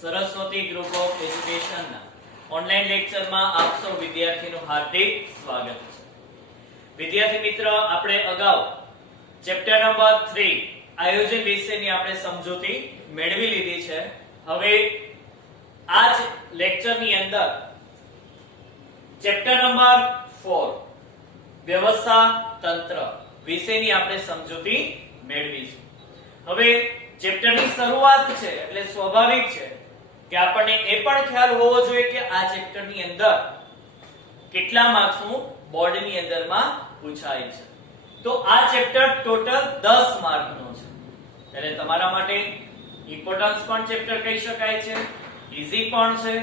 Saraswati group of education ના online લેક્ચરમાં આપ સૌ વિદ્યાર્થીનું હાર્દિક સ્વાગત છે। વિદ્યાર્થી મિત્ર, આપણે અગાઉ ચેપ્ટર નંબર 3 આયોજન વિશેની આપણે સમજૂતી મેળવી લીધી છે। હવે આ જ લેક્ચરની અંદર ચેપ્ટર નંબર 4 વ્યવસ્થા તંત્ર વિશેની આપણે સમજૂતી મેળવીશું। હવે ચેપ્ટરની શરૂઆત છે એટલે સ્વાભાવિક છે કે આપણને એ પણ ખ્યાલ હોવો જોઈએ કે આ ચેપ્ટરની અંદર કેટલા માર્ક્સનું બોર્ડની અંદરમાં પૂછાય છે। તો આ ચેપ્ટર ટોટલ 10 માર્કનું છે, એટલે તમારા માટે ઇમ્પોર્ટન્સ પણ ચેપ્ટર કહી શકાય છે, ઈઝી પણ છે।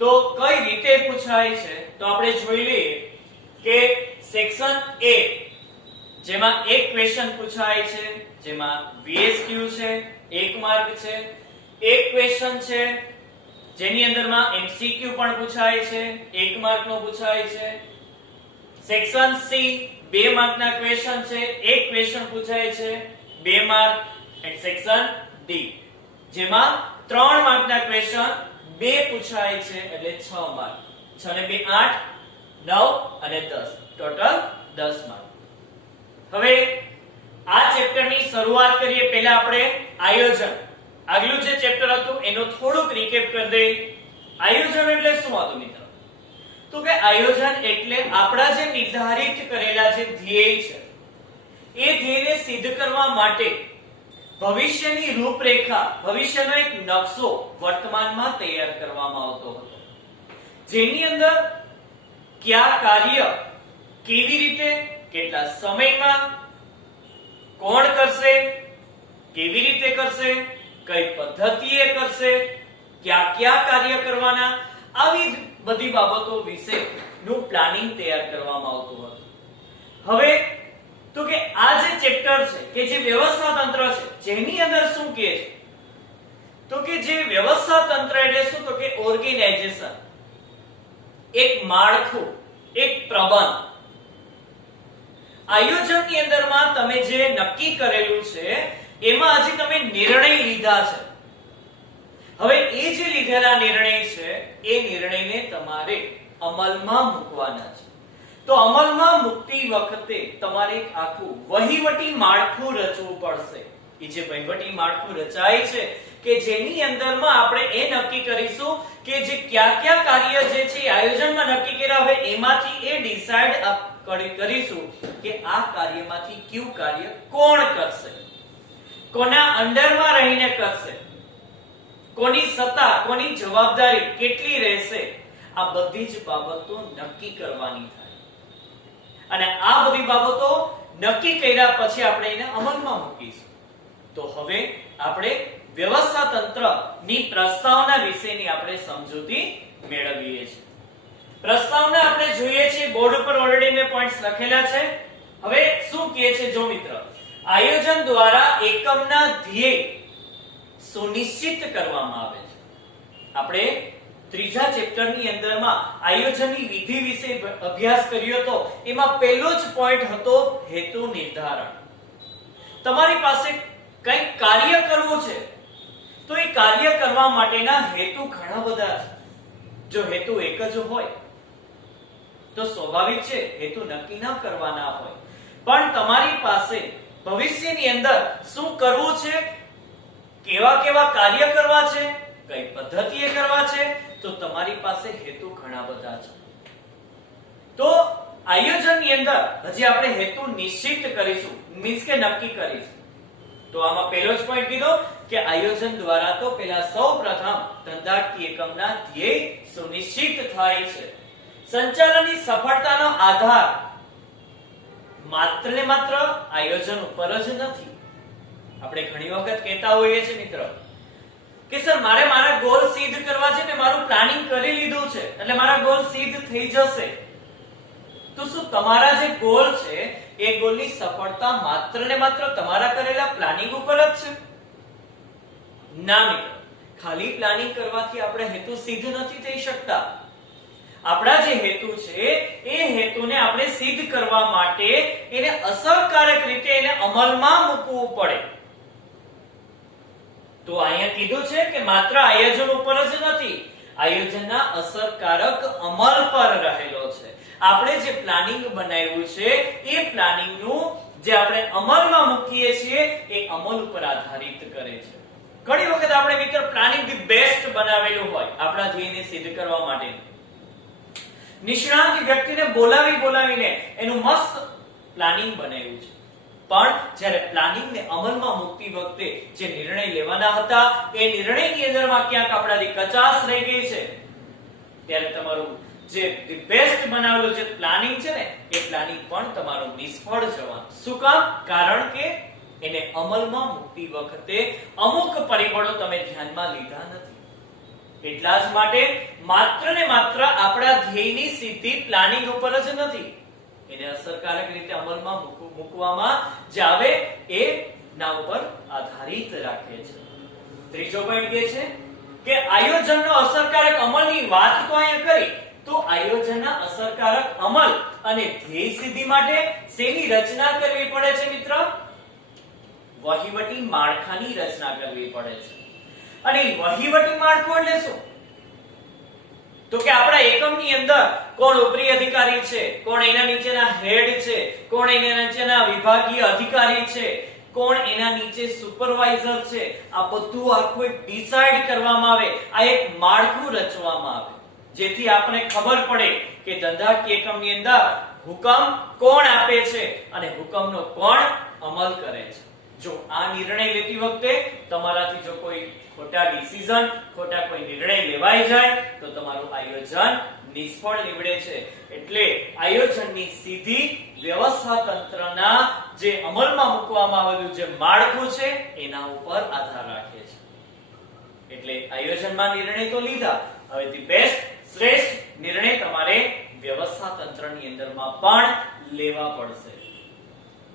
તો કઈ રીતે પૂછાય છે તો આપણે જોઈ લઈએ કે સેક્શન A જેમાં એક ક્વેશ્ચન પૂછાય છે, જેમાં VSQ છે, 1 માર્ક છે। એક ક્વેશ્ચન છે જેની અંદરમાં MCQ પણ પૂછાય છે, 1 માર્કનો પૂછાય છે। સેક્શન C 2 માર્કના ક્વેશ્ચન છે, એક ક્વેશ્ચન પૂછાય છે, 2 માર્ક। એન્ડ સેક્શન D જેમાં 3 માર્કના ક્વેશ્ચન 2 પૂછાય છે એટલે 6 માર્ક। 6 ને 2 8 9 અને 10 ટોટલ 10 માર્ક। હવે આ ચેપ્ટરની શરૂઆત કરીએ પહેલા આપણે આયોજન, આગલું જે ચેપ્ટર હતું એનું થોડુંક રીકેપ કરી દઈએ। આયોજન એટલે શું હતું મિત્રો? તો કે આયોજન એટલે આપણા જે નિર્ધારિત કરેલા જે ધ્યેય છે એ ધ્યેયને સિદ્ધ કરવા માટે ભવિષ્યની રૂપરેખા, ભવિષ્યનો એક નકશો વર્તમાનમાં તૈયાર કરવામાં આવતો હતો, જેની અંદર કયા કાર્ય કેવી રીતે, કેટલા સમયમાં, કોણ કરશે, કેવી રીતે કરશે, કઈ પદ્ધતિએ કરશે, કયા કયા કાર્ય કરવાના, આવી બધી બાબતો વિશે નું પ્લાનિંગ તૈયાર કરવામાં આવતું હતું। હવે તો કે આ જે ચેપ્ટર છે કે જે વ્યવસ્થા તંત્ર છે, જેની અંદર શું કહે છે તો કે જે વ્યવસ્થા તંત્ર એટલે શું તો કે ઓર્ગેનાઇઝેશન, એક માળખું, એક પ્રબંધ। આયોજનની અંદરમાં તમે જે નક્કી કરેલું છે એમાં હજી તમે નિર્ણય લીધા છે। હવે એ જે લીધેલા નિર્ણય છે એ નિર્ણયને તમારે અમલમાં મૂકવાના છે। તો અમલમાં મૂકતી વખતે તમારે એક આખું વહીવટી માળખું રચવું પડશે। એ જે વહીવટી માળખું રચાય છે કે જેની અંદરમાં આપણે એ નક્કી કરીશું કે જે કયા કયા કાર્ય જે છે આયોજનમાં નક્કી કર્યા હોય એમાંથી એ ડિસાઈડ કરીશું કે આ કાર્યમાંથી કયું કાર્ય કોણ કરશે, કોના અંડરમાં રહીને કરશે, કોની સત્તા, કોની જવાબદારી કેટલી રહેશે, આ બધી જ બાબતો નક્કી કરવાની થાય। અને આ બધી બાબતો નક્કી કર્યા પછી આપણે એને અમલમાં મૂકીશું। તો હવે આપણે વ્યવસ્થા તંત્રની પ્રસ્તાવના વિશેની આપણે સમજૂતી મેળવીએ છીએ। પ્રસ્તાવના આપણે જોઈએ છીએ બોર્ડ ઉપર ઓલરેડી મેં પોઈન્ટ્સ લખેલા છે। હવે શું કહે છે જો મિત્ર, આયોજન દ્વારા એકમના ધ્યેય સુનિશ્ચિત કરવામાં આવે છે। આપણે ત્રીજા ચેપ્ટરની અંદરમાં આયોજનની વિધિ વિશે અભ્યાસ કર્યો તો એમાં પહેલો જ પોઈન્ટ હતો હેતુ નિર્ધારણ। તમારી પાસે કંઈક કાર્ય કરવું છે તો એ કાર્ય કરવા માટેના હેતુ ઘણા બધા છે। જો હેતુ એક જ હોય તો સ્વાભાવિક છે હેતુ નક્કી ન કરવાના હોય, પણ તમારી પાસે ભવિષ્યની અંદર શું કરવું છે, કેવા કેવા કાર્ય કરવા છે, કઈ પદ્ધતિએ કરવા છે, તો તમારી પાસે હેતુ ઘણા બધા છે। તો આયોજનની અંદર હજી આપણે હેતુ નિશ્ચિત કરીશું, મીન્સ કે નક્કી કરીશું। તો આમાં પહેલો જ પોઈન્ટ કીધો કે આયોજન દ્વારા તો પહેલા સૌપ્રથમ ધંધાકીય એકમના ધ્યેય સુનિશ્ચિત થાય છે। સંચાલનની સફળતાનો આધાર માત્ર ને માત્ર આયોજન ઉપર જ નથી। આપણે ઘણી વખત કહેતા હોઈએ છીએ મિત્ર કે સર મારે મારા ગોલ સિદ્ધ કરવા છે, મેં મારું પ્લાનિંગ કરી લીધું છે એટલે મારા ગોલ સિદ્ધ થઈ જશે। તો શું તમારા જે ગોલ છે એ ગોલની સફળતા માત્ર ને માત્ર તમારા કરેલા પ્લાનિંગ ઉપર જ છે? ના મિત્ર, ખાલી પ્લાનિંગ કરવાથી આપણે હેતુ સિદ્ધ નથી થઈ શકતા। આપણા જે હેતુ છે એ હેતુને આપણે સિદ્ધ કરવા માટે એને અસરકારક રીતે એને અમલમાં મૂકવું પડે। તો અહીંયા કીધું છે કે માત્ર આયોજન ઉપર જ નથી, આયોજનના અસરકારક અમલ પર રહેલો છે. આપણે જે પ્લાનિંગ બનાવ્યું છે એ પ્લાનિંગનું જે આપણે અમલમાં મૂકીએ છીએ એ અમલ ઉપર આધારિત કરે છે. ઘણી વખત આપણે મિત્ર પ્લાનિંગ ધી બેસ્ટ બનાવેલું હોય આપણા ધ્યેયને સિદ્ધ કરવા માટે, નિષ્ણાત વ્યક્તિને બોલાવીને એનું મસ્ત પ્લાનિંગ બનાવ્યું છે, પણ જ્યારે પ્લાનિંગને અમલમાં મૂકતી વખતે જે નિર્ણય લેવાના હતા એ નિર્ણયની અંદરમાં ક્યાંક આપણાથી કચાશ રહી ગઈ છે, ત્યારે તમારું જે ધી બેસ્ટ બનાવેલું જે પ્લાનિંગ છે ને એ પ્લાનિંગ પણ તમારું નિષ્ફળ જવાનું. શું કામ? કારણ કે એને અમલમાં મૂકતી વખતે અમુક પરિબળો તમે ધ્યાનમાં લીધા નથી. એટલા જ માટે માત્ર ને માત્ર આપણા ધ્યેયની સિદ્ધિ પ્લાનિંગ ઉપર જ નથી, એને અસરકારક રીતે અમલમાં મૂકવામાં જે આવે એ ના ઉપર આધારિત રાખે છે. ત્રીજો પોઈન્ટ એ છે કે આયોજનનો અસરકારક અમલની વાત તો અહીંયા કરી, તો આયોજનના અસરકારક અમલ અને ધ્યેય સિદ્ધિ માટે શેની રચના કરવી પડે છે મિત્ર? વહીવટી માળખાની રચના કરવી પડે છે. અને વહીવટી માળખું એટલે શું? તો કે આપણા એકમની અંદર કોણ ઉપરી અધિકારી છે, કોણ એના નીચેના હેડ છે, કોણ એના નીચેના વિભાગીય અધિકારી છે, કોણ એના નીચે સુપરવાઇઝર છે, આ બધું આખું એક ડિસાઈડ કરવામાં આવે, આ એક માળખું રચવામાં આવે, જેથી આપણે ખબર પડે કે ધંધાકીય એકમની અંદર હુકમ કોણ આપે છે અને હુકમનો કોણ અમલ કરે છે. જો આ નિર્ણય લેતી વખતે તમારાથી જો કોઈ ખોટા ડિસિઝન, ખોટા કોઈ નિર્ણય લેવાઈ જાય તો તમારું આયોજન નિષ્ફળ નીવડે છે. એટલે આયોજનની સીધી વ્યવસ્થા તંત્રના જે અમલમાં મૂકવામાં આવેલું જે માળખું છે એના ઉપર આધાર રાખે છે. એટલે આયોજનમાં નિર્ણય તો લીધા, હવે ધી બેસ્ટ શ્રેષ્ઠ નિર્ણય તમારે વ્યવસ્થા તંત્રની અંદરમાં પણ લેવા પડશે.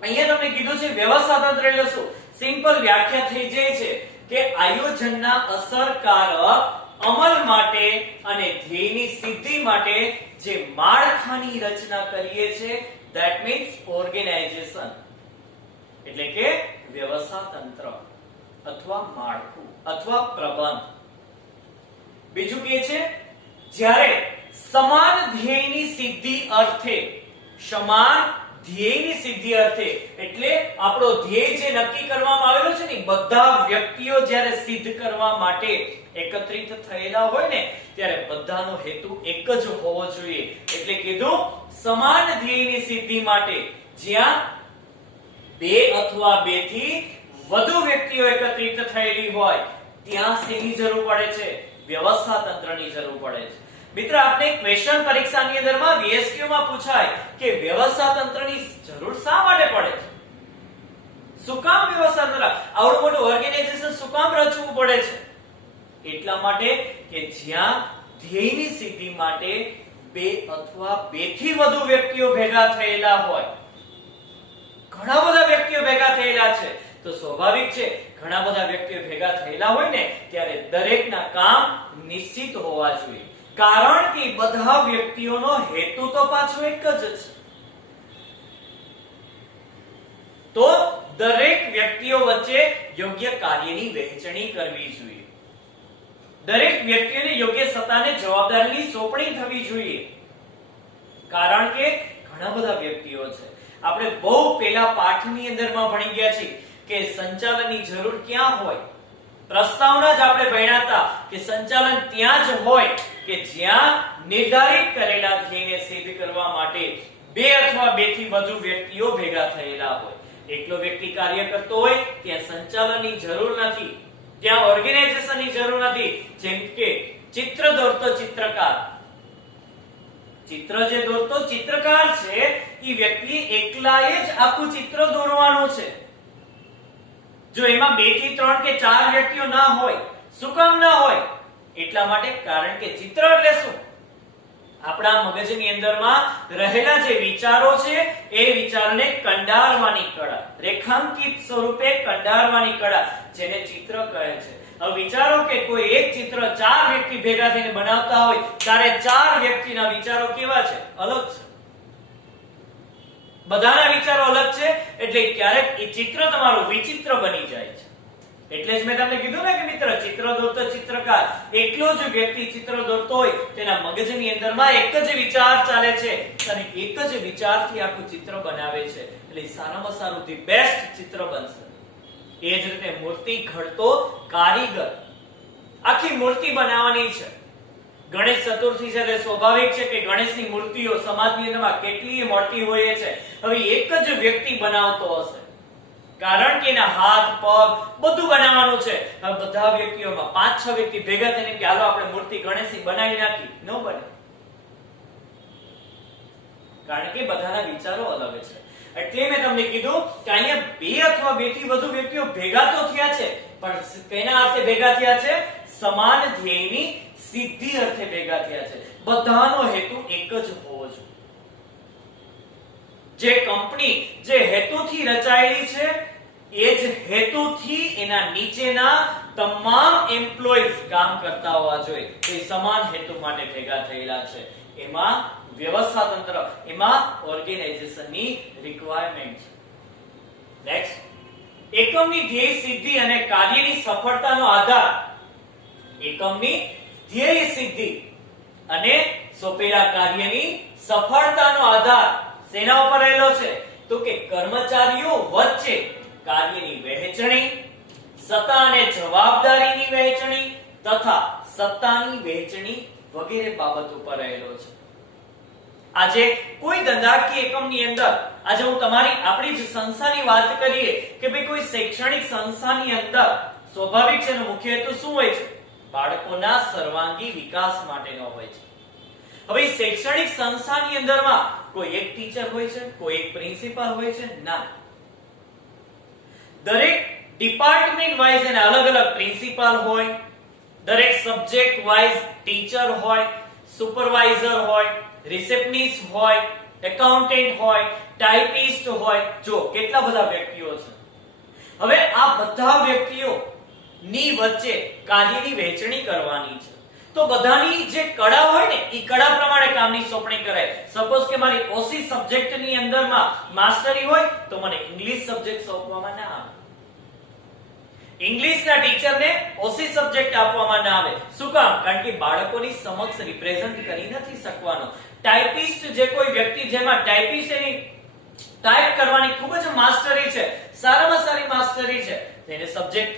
અહીંયા તમને કીધું છે વ્યવસ્થા તંત્ર એટલે શું? સિમ્પલ વ્યાખ્યા થઈ જાય છે કે આયોજનના અસરકારક અમલ માટે અને ધ્યેયની સિદ્ધિ માટે જે માળખાની રચના કરીએ છે, ધેટ મીન્સ ઓર્ગેનાઇઝેશન, એટલે કે વ્યવસ્થા તંત્ર અથવા માળખું અથવા પ્રબંધ. બીજું કે છે જ્યારે સમાન ધ્યેયની સિદ્ધિ અર્થે, સમાન ધ્યેયની સિદ્ધિ અર્થે એટલે આપણો ધ્યેય જે નક્કી કરવામાં આવેલું છે ને બધા વ્યક્તિઓ જ્યારે સિદ્ધ કરવા માટે એકત્રિત થયેલા હોય ને ત્યારે બધાનો હેતુ એક જ હોવો જોઈએ. એટલે કીધું સમાન ધ્યેયની સિદ્ધિ માટે જ્યાં બે અથવા બે થી વધુ વ્યક્તિઓ એકત્રિત થયેલી હોય ત્યાં શેની જરૂર પડે છે? વ્યવસ્થા તંત્રની જરૂર પડે છે. મિત્ર, આપણે ક્વેશ્ચન પરીક્ષાની અંદરમાં VSQ માં પૂછાય કે વ્યવસ્થા તંત્રની જરૂર શા માટે પડે છે? શું કામ વ્યવસ્થા તંત્ર, આવડું મોટું ઓર્ગેનાઇઝેશન શું કામ રચવું પડે છે? એટલા માટે કે જ્યાં ધ્યેયની સિદ્ધિ માટે બે અથવા બે થી વધુ વ્યક્તિઓ ભેગા થયેલા હોય, ઘણા બધા વ્યક્તિઓ ભેગા થયેલા છે તો સ્વાભાવિક છે ઘણા બધા વ્યક્તિઓ ભેગા થયેલા હોય ને ત્યારે દરેકના કામ નિશ્ચિત હોવા જોઈએ, કારણ કે બધા વ્યક્તિઓનો હેતુ તો પાછો એક જ છે. તો દરેક વ્યક્તિઓ વચ્ચે યોગ્ય કાર્યની વહેંચણી કરવી જોઈએ, દરેક વ્યક્તિને યોગ્ય સત્તાને જવાબદારીની સોંપણી થવી જોઈએ, કારણ કે ઘણા બધા વ્યક્તિઓ છે. આપણે બહુ પહેલા પાઠની અંદરમાં ભણી ગયા છીએ કે સંચાલનની જરૂર ક્યાં હોય. પ્રસ્તાવના જ આપણે ભણ્યા હતા કે સંચાલન ત્યાં જ હોય કે જ્યાં નિર્ધારિત કરેલા ધ્યેયને સિદ્ધ કરવા માટે બે અથવા બે થી વધુ વ્યક્તિઓ ભેગા થયેલા હોય. એકલો વ્યક્તિ કાર્ય કરતો હોય ત્યાં સંચાલનની જરૂર નથી, ત્યાં ઓર્ગેનાઇઝેશનની જરૂર નથી. જેમ કે ચિત્ર દોરતો ચિત્રકાર, ચિત્ર જે દોરતો ચિત્રકાર છે એ વ્યક્તિ એકલાએ જ આખું ચિત્ર દોરવાનું છે. જો એમાં બે થી ત્રણ કે ચાર વ્યક્તિઓ ના હોય, શું કામ ના હોય? એટલા માટે કારણ કે ચિત્ર એટલે શું? આપણા મગજની અંદરમાં રહેલા જે વિચારો છે એ વિચારને કંડારવાની કળા, રેખાંકિત સ્વરૂપે કંડારવાની કળા, જેને ચિત્ર કહે છે. હવે વિચારો કે કોઈ એક ચિત્ર ચાર વ્યક્તિ ભેગા થઈને બનાવતા હોય ત્યારે ચાર વ્યક્તિના વિચારો કેવા છે? અલગ છે. બધાના વિચારો અલગ છે એટલે ક્યારેક એ ચિત્ર તમારું વિચિત્ર બની જાય છે. એટલે જ મેં તમને કીધું ને કે મિત્ર, ચિત્ર દોરતો ચિત્રકાર એકલો જ વ્યક્તિ ચિત્ર દોરતો હોય, તેના મગજની અંદરમાં એક જ વિચાર ચાલે છે અને એક જ વિચારથી આખું ચિત્ર બનાવે છે, એટલે સારામાં સારું ધી બેસ્ટ ચિત્ર બનશે. એ જ રીતે મૂર્તિ ઘડતો કારીગર આખી મૂર્તિ બનાવવાની છે. ગણેશ ચતુર્થી છે એટલે સ્વાભાવિક છે કે ગણેશની મૂર્તિઓ સમાજની અંદરમાં કેટલીય મળતી હોય છે. હવે એક જ વ્યક્તિ બનાવતો હશે, કારણ કે એના હાથ પગ બધું બનાવવાનું છે. હવે બધા વ્યક્તિઓમાં 5-6 વ્યક્તિ ભેગા થઈને કે હાલો આપણે મૂર્તિ ગણેશની બનાવી નાખી, ન બને, કારણ કે બધાના વિચારો અલગ છે. એટલે મેં તમને કીધું કે અહીંયા 2 અથવા 2 થી વધુ વ્યક્તિઓ ભેગા તો થયા છે, પણ કેના અર્થે ભેગા થયા છે? સમાન ધ્યેયની સિદ્ધિ અર્થે ભેગા થયા છે. બધાનો હેતુ એક જ હોવો જોઈએ. જે કંપની જે હેતુથી રચાયેલી છે એ જ હેતુથી એના નીચેના તમામ એમ્પ્લોઈઝ કામ કરતા હોવા જોઈએ. એ સમાન હેતુ માટે ભેગા થયેલા છે. એમાં વ્યવસ્થા તંત્ર, એમાં ઓર્ગેનાઇઝેશનની રિક્વાયરમેન્ટ છે. નેક્સ્ટ, એકમની ધ્યેય સિદ્ધિ અને કાર્યની સફળતાનો આધાર. એકમની ધ્યેય સિદ્ધિ અને સોંપેલા કાર્યની સફળતાનો આધાર શેના ઉપર રહેલો છે? તો કે કર્મચારીઓ વચ્ચે કાર્યની વહેંચણી, સત્તા અને જવાબદારીની વહેંચણી તથા સત્તાની વહેંચણી વગેરે બાબત ઉપર રહેલો છે. આજે કોઈ ધંધાકીય એકમની અંદર, આજે હું આપણી જ સંસ્થાની વાત કરીએ કે ભાઈ કોઈ શૈક્ષણિક સંસ્થાની અંદર સ્વાભાવિક છે એનો મુખ્ય હેતુ શું હોય છે? બાળકોના સર્વાંગી વિકાસ માટેનો હોય છે. હવે શૈક્ષણિક સંસ્થાની અંદરમાં કોઈ એક ટીચર હોય છે, કોઈ એક પ્રિન્સિપાલ હોય છે? ના, દરેક ડિપાર્ટમેન્ટ વાઇઝ એના અલગ અલગ પ્રિન્સિપાલ હોય, દરેક સબ્જેક્ટ વાઇઝ ટીચર હોય, સુપરવાઇઝર હોય, રિસેપ્શનિસ્ટ હોય, એકાઉન્ટન્ટ હોય, ટાઇપિસ્ટ હોય. જો કેટલા બધા વ્યક્તિઓ છે. હવે આ બધા વ્યક્તિઓ ની વચ્ચે કાર્યની વહેંચણી કરવાની છે. તો બધાની જે કળા હોય ને એ કળા પ્રમાણે કામની સોંપણી કરાય. સપોઝ કે મારી ઓસી સબ્જેક્ટની અંદરમાં માસ્ટરી હોય તો મને ઇંગ્લિશ સબ્જેક્ટ સોંપવામાં ના આવે, ઇંગ્લિશના ટીચરને ઓસી સબ્જેક્ટ આપવામાં ના આવે. શું કામ? કારણ કે બાળકોની સમક્ષ રિપ્રેઝન્ટ કરી નથી શકવાનો. ટાઇપિસ્ટ જે કોઈ વ્યક્તિ જેમાં ટાઇપિસ્ટ એની ટાઇપ કરવાની ખૂબ જ માસ્ટરી છે, સારામાં સારી માસ્ટરી છે, તેને સબ્જેક્ટ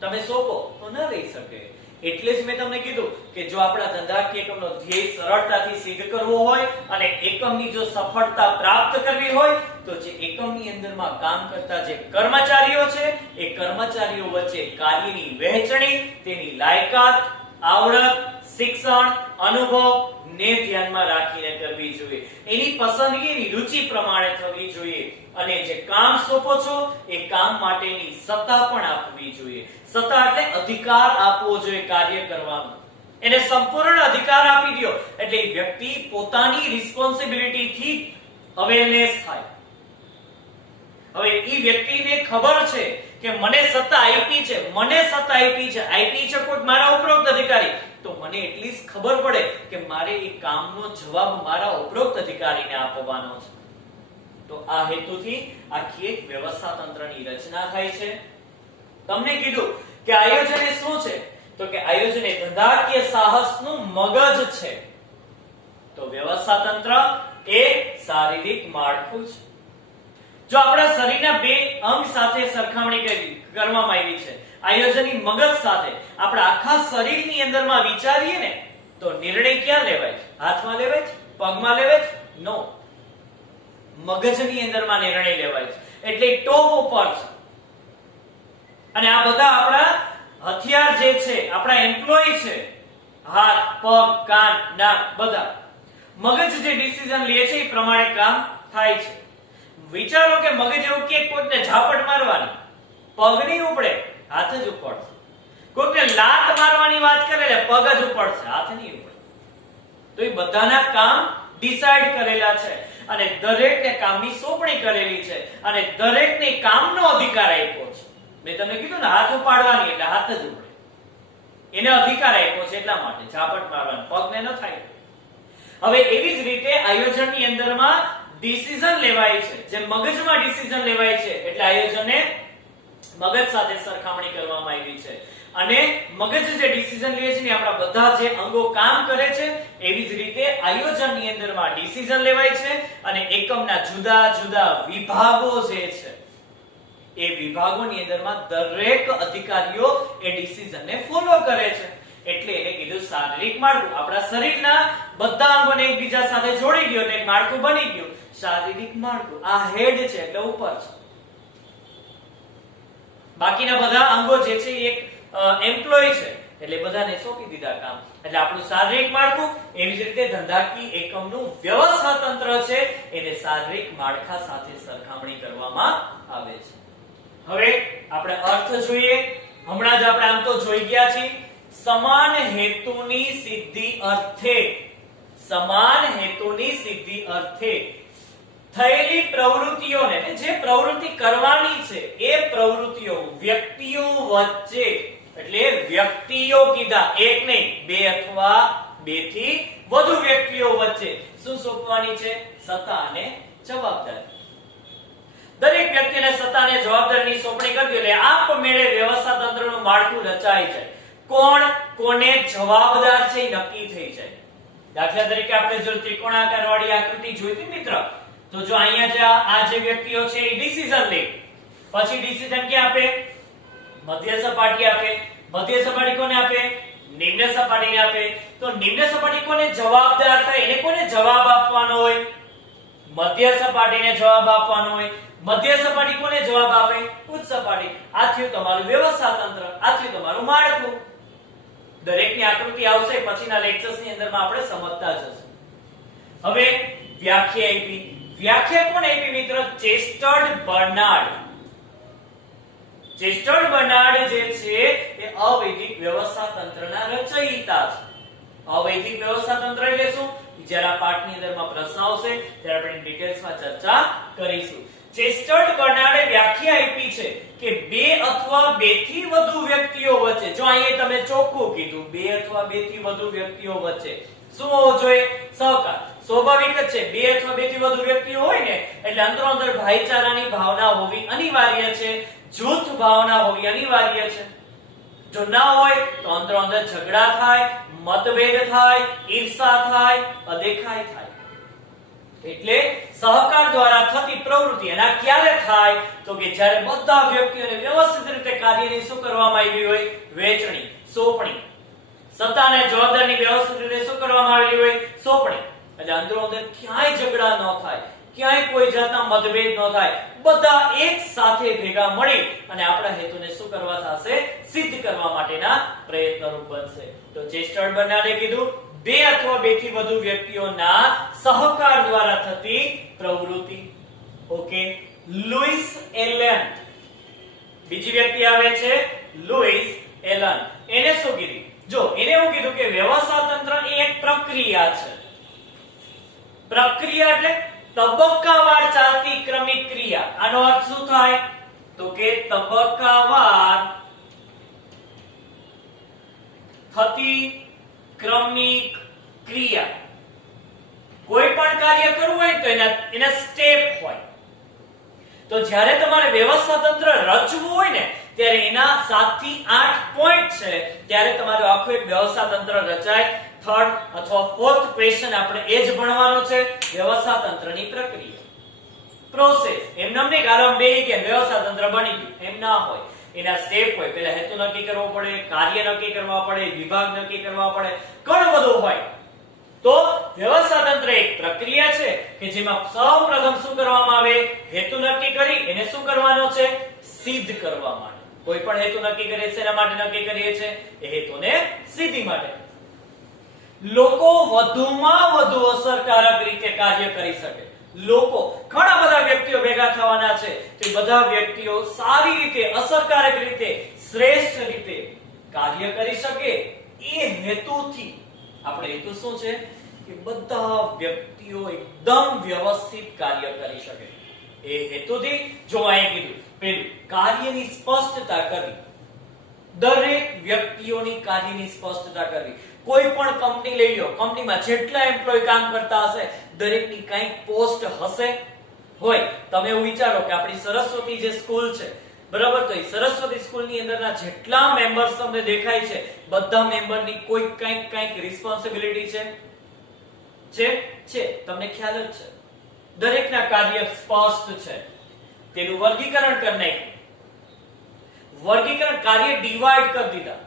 તમે સોંપો તો ન રહી શકે. એટલે જ મેં તમને કીધું કે જો આપણા ધંધાકીય એકમનો ધ્યેય સરળતાથી સિદ્ધ કરવો હોય અને એકમની જો સફળતા પ્રાપ્ત કરવી હોય તો જે એકમની અંદરમાં કામ કરતા જે કર્મચારીઓ છે એ કર્મચારીઓ વચ્ચે કાર્યની વહેંચણી, તેની લાયકાત, આવડત, શિક્ષણ, અનુભવ ને ધ્યાનમાં રાખીને કરવી જોઈએ. એની પસંદગી એની રુચિ પ્રમાણે થવી જોઈએ અને જે કામ સોંપો છો એ કામ માટેની સત્તા પણ આપવી જોઈએ. સત્તા એટલે અધિકાર આપવો જોઈએ કાર્ય કરવાનો. એને સંપૂર્ણ અધિકાર આપી દો એટલે વ્યક્તિ પોતાની રિસ્પોન્સિબિલિટી થી અવેરનેસ થાય. હવે એ વ્યક્તિને ખબર છે કે મને સત્તા આપી છે, આપી છે કોઈ મારા ઉપરોક્ત અધિકારી, તો મને એટલીસ્ટ ખબર પડે કે મારે એ કામનો જવાબ મારા ઉપરોક્ત અધિકારીને આપવાનો છે. તો આ હેતુથી આખી એક વ્યવસ્થા તંત્રની રચના થાય છે. તમને કીધું કે આયોજન એ શું છે? તો કે આયોજન એ ધંધાકીય સાહસનું મગજ છે. તો વ્યવસ્થા તંત્ર એ શારીરિક માળખું છે. જો આપણા શરીરના 2 અંગ સાથે સરખામણી કરવામાં આવી છે, આયોજનની મગજ સાથે આપણા આખા શરીરની અંદરમાં વિચારીએ ને તો નિર્ણય ક્યાં લેવાય છે? હાથમાં લેવાય છે? પગમાં લેવાય છે? નો, મગજની અંદરમાં નિર્ણય લેવાય છે. એટલે ટોપ ઉપર છે. અને આ બધા આપણા હથિયાર જે છે, આપણા એમ્પ્લોય છે, હાથ, પગ, કાન, નાક, બધા મગજ જે ડિસિઝન લે છે એ પ્રમાણે કામ થાય છે. વિચારો કે મગજ એવું કે કોઈને ઝાપટ મારવાની, પગ નહીં ઉપડે, હાથ જ ઉપડશે. કોઈને લાત મારવાની વાત કરે એટલે પગ જ ઉપડશે, હાથ નહીં ઉપડે. તો એ બધાના કામ ડિસાઈડ કરેલા છે અને દરેકને કામની સોંપણી કરેલી છે અને દરેકને કામનો અધિકાર આપ્યો છે. મેં તમને કીધું ને હાથ ઉપાડવાની એટલે હાથ જ ઉપડે, એને અધિકાર આપ્યો છે એટલા માટે. ઝાપટ મારવાનો પગને ન થાય. હવે એવી જ રીતે આયોજનની અંદરમાં ડિસિઝન લેવાય છે. જે મગજમાં ડિસિઝન લેવાય છે એટલે આયોજનને મગજ સાથે સરખામણી કરવામાં આવી છે અને મગજ જે ડિસિઝન લે છે ને આપણા બધા જે અંગો કામ કરે છે એવી જ રીતે આયોજનની અંદરમાં ડિસિઝન લેવાય છે અને એકમના જુદા જુદા વિભાગો જે છે એ વિભાગોની અંદરમાં દરેક અધિકારીઓ એ ડિસિઝનને ફોલો કરે છે એટલે એને કીધું શારીરિક માળખું. આપણા શરીરના બધા અંગોને એકબીજા સાથે જોડી ગયો એટલે એક માળખું બની ગયું શારીરિક માળખું. આ હેડ છે એટલે ઉપર છે, બાકીના બધા અંગો જે છે એક એમ્પ્લોય છે એટલે બધાને સોંપી દીધા કામ. એટલે આપણું શારીરિક માળખું એવી જ રીતે ધંધાકીય એકમનું વ્યવસ્થા તંત્ર છે એને શારીરિક માળખા સાથે સરખામણી કરવામાં આવે છે. હવે આપણે અર્થ જોઈએ. હમણાં જ આપણે આમ તો જોઈ ગયા છીએ સમાન હેતુની સિદ્ધિ અર્થે, સમાન હેતુની સિદ્ધિ અર્થે થયેલી પ્રવૃત્તિઓને, જે પ્રવૃત્તિ કરવાની છે એ પ્રવૃત્તિઓ વ્યક્તિઓ વચ્ચે, એટલે વ્યક્તિઓ કીધા એક નહીં બે અથવા બે થી વધુ વ્યક્તિઓ વચ્ચે શું સોંપવાની છે? સત્તા અને જવાબદારી. દરેક વ્યક્તિને સત્તા અને જવાબદારીની સોંપણી કરવી એટલે આપમેળે વ્યવસ્થા તંત્રનું માળખું રચાય છે. કોણ કોને જવાબદાર છે એ નક્કી થઈ જાય. દાખલા તરીકે આપણે જો ત્રિકોણાકાર વાળી આકૃતિ જોઈતી મિત્ર, તો જો અહીંયા આ જે વ્યક્તિઓ છે એ ડિસિઝન લે, પછી ડિસિઝન ક્યાં આપે? મધ્ય સપાટી આપે. મધ્ય સપાટી કોને આપે? નિમ્ન સપાટીને આપે. તો નિમ્ન સપાટી કોને જવાબદાર થાય? એને કોને જવાબ આપવાનો હોય? મધ્ય સપાટીને જવાબ આપવાનો હોય. મધ્ય સપાટી કોને જવાબ આપે? ઉચ્ચ સપાટી. આ થયું તમારું વ્યવસ્થા તંત્ર, આ થયું તમારું માળખું. દરેકની આકૃતિ આવશે પછીના લેક્ચર્સની અંદરમાં આપણે સમજતા જશું. હવે વ્યાખ્યા આપી. વ્યાખ્યા કોણ આપી મિત્ર? ચેસ્ટર્ડ બર્નાર્ડ. ચેસ્ટર્ડ બર્નાર્ડ જે છે એ અવૈધિક વ્યવસ્થા તંત્રના રચયિતા છે. અવૈધિક વ્યવસ્થા તંત્ર એટલે શું? જ્યારે આ પાઠની અંદરમાં પ્રશ્ન આવશે ત્યારે આપણે ડિટેલ્સમાં ચર્ચા કરીશું. ચેસ્ટર્ડ બર્નાર્ડે વ્યાખ્યા આપી છે કે બે અથવા બે થી વધુ વ્યક્તિઓ વચ્ચે, જો અહીંયા તમે ચોખ્ખું કીધું બે અથવા બે થી વધુ વ્યક્તિઓ વચ્ચે શું હોવું જોઈએ? સહકાર. સ્વાભાવિક જ છે, બે અથવા બે થી વધુ વ્યક્તિઓ હોય ને એટલે અંદરોઅંદર ભાઈચારાની ભાવના હોવી અનિવાર્ય છે, જૂથ ભાવના હોવી અનિવાર્ય છે. જો ના હોય તો અંદરોઅંદર ઝઘડા થાય, મતભેદ થાય, ઈર્ષા થાય, અદેખાઈ થાય. એટલે સહકાર દ્વારા થતી પ્રવૃત્તિ એના ક્યારે થાય? તો કે જ્યારે બધા વ્યક્તિઓને વ્યવસ્થિત રીતે કાર્યની શું કરવામાં આવી હોય? વહેંચણી, સોંપણી. સત્તા અને જવાબદારીની વ્યવસ્થિત રીતે શું કરવામાં આવી હોય? સોંપણી. એટલે અંદરોઅંદર ક્યાંય ઝઘડા ન થાય, ક્યાંય કોઈ જાતના મતભેદ ન થાય, બધા એક સાથે ભેગા મળી અને આપણા હેતુને શું કરવા થશે? સિદ્ધ કરવા માટેના પ્રયત્નરૂપ બનશે. તો ચેસ્ટર્ડ બર્નાર્ડે કીધું બે અથવા બે થી વધુ વ્યક્તિઓના સહકાર દ્વારા થતી પ્રવૃત્તિ. ઓકે. લુઈસ એલન, બીજી વ્યક્તિ આવે છે લુઈસ એલન. એને શું કીધું? જો એને એવું કીધું કે વ્યવસ્થા તંત્ર એ એક પ્રક્રિયા છે. પ્રક્રિયા એટલે તબક્કાવાર ચાલતી ક્રમિક ક્રિયા. આનો અર્થ શું થાય? તો કે તબક્કાવાર થતી ક્રમિક ક્રિયા. કોઈ પણ કાર્ય કરવું હોય તો એના સ્ટેપ હોય. તો જ્યારે તમારે વ્યવસ્થા તંત્ર રચવું હોય ને ત્યારે એના 7 થી 8 પોઈન્ટ છે, ત્યારે તમારું આખું એક વ્યવસ્થા તંત્ર રચાય. થર્ડ અથવા ફોર્થ ક્વેશ્ચન આપણે એ જ ભણવાનો છે, વ્યવસ્થા તંત્રની પ્રક્રિયા, પ્રોસેસ. એમ નામ નહીં ગાલમ બે કે વ્યવસ્થા તંત્ર બની ગયું, એમ ના હોય. એના સ્ટેપ હોય. પહેલા હેતુ નક્કી કરવો પડે, કાર્ય નક્કી કરવા પડે, વિભાગ નક્કી કરવા પડે, ઘણું બધું હોય. તો વ્યવસ્થા તંત્ર એક પ્રક્રિયા છે કે જેમાં સૌપ્રથમ શું કરવામાં આવે? હેતુ નક્કી કરી એને શું કરવાનો છે? સિદ્ધ કરવા માટે. કોઈ પણ હેતુ નક્કી કરીએ શેના માટે નક્કી કરીએ છીએ? એ હેતુને સિદ્ધિ માટે. લોકો વધુમાં વધુ અસરકારક રીતે કાર્ય કરી શકે. લોકો, ઘણા બધા વ્યક્તિઓ ભેગા થવાના છે, તો બધા વ્યક્તિઓ સારી રીતે, અસરકારક રીતે, શ્રેષ્ઠ રીતે કાર્ય કરી શકે એ હેતુથી. આપણે હેતુ શું છે? કે બધા વ્યક્તિઓ એકદમ વ્યવસ્થિત કાર્ય કરી શકે. એ હેતુથી જો અહીં કીધું પેલું કાર્યની સ્પષ્ટતા કરવી. દરેક વ્યક્તિઓની કાર્યની સ્પષ્ટતા કરવી. કોઈ પણ કંપની લઈ લો, કંપનીમાં જેટલા એમ્પ્લોય કામ કરતા હશે દરેકની કંઈક પોસ્ટ હશે હોય. તમે એવું વિચારો કે આપણી સરસ્વતી જે સ્કૂલ છે બરાબર. તો એ સરસ્વતી સ્કૂલની અંદરના જેટલા મેમ્બર્સ તમને દેખાય છે બધા મેમ્બરની કોઈ કંઈક રિસ્પોન્સિબિલિટી છે તમને ખ્યાલ જ છે. દરેકના કાર્ય સ્પષ્ટ છે. તેનું વર્ગીકરણ કરી નાખ્યું. વર્ગીકરણ કાર્ય ડિવાઈડ કરી દીધા.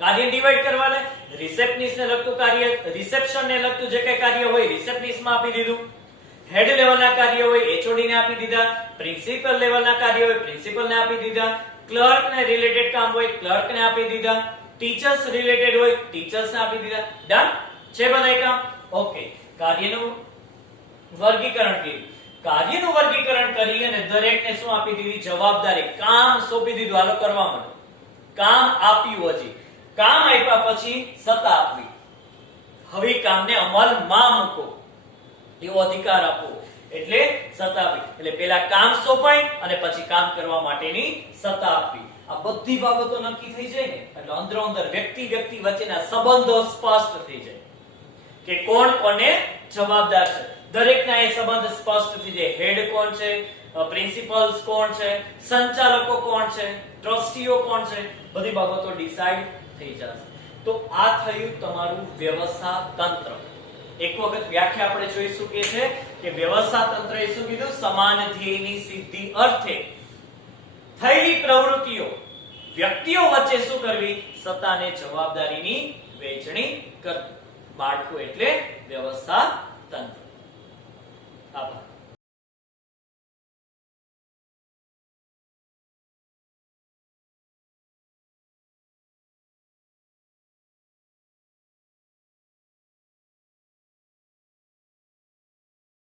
કાર્ય ડિવાઈડ કરવાને રિસેપ્શનિસ્ટ ને લગતું કાર્ય, રિસેપ્શન ને લગતું જે કઈ કાર્ય હોય રિસેપ્શનિસ્ટ માં આપી દીધું. હેડ લેવલના કાર્ય હોય એચઓડી ને આપી દીધા. પ્રિન્સિપલ લેવલના કાર્ય હોય પ્રિન્સિપલ ને આપી દીધા. ક્લર્ક ને રિલેટેડ કામ હોય ક્લર્ક ને આપી દીધા. ટીચર્સ રિલેટેડ હોય ટીચર્સ ને આપી દીધા. ડન છે બધાય કામ? ઓકે. કાર્યનું વર્ગીકરણ કર્યું. કાર્યનું વર્ગીકરણ કરી અને દરેકને શું આપી દીધી? જવાબદારી. કામ સોંપી દીધું, હાલો કરવા માંડો. કામ આપ્યું. હજી કામ આપ્યા પછી સત્તા આપવી. હવે કામને અમલમાં મૂકો એવો અધિકાર આપવો એટલે સત્તા આપવી. એટલે પહેલા કામ સોંપાય અને પછી કામ કરવા માટેની સત્તા આપવી. આ બધી બાબતો નક્કી થઈ જાય ને એટલે અંદરો અંદર વ્યક્તિ વચ્ચેના સંબંધો સ્પષ્ટ થઈ જાય કે કોણ કોને જવાબદાર છે. દરેકના એ સંબંધ સ્પષ્ટ થઈ જાય. હેડ કોણ છે, પ્રિન્સિપલ્સ કોણ છે, સંચાલકો કોણ છે, ટ્રસ્ટીઓ કોણ છે, બધી બાબતો ડિસાઈડ થઈ જશે. તો આ થયું તમારું વ્યવસ્થા તંત્ર. એક વખત વ્યાખ્યા આપણે જોઈશું કે છે કે વ્યવસ્થા તંત્ર એ શું કીધું? સમાન ધ્યેયની સિદ્ધિ અર્થે થયેલી પ્રવૃત્તિઓ વ્યક્તિઓ વચ્ચે શું કરવી? સત્તા અને જવાબદારીની વહેંચણી કરવી. માળખું એટલે વ્યવસ્થા તંત્ર. આભાર.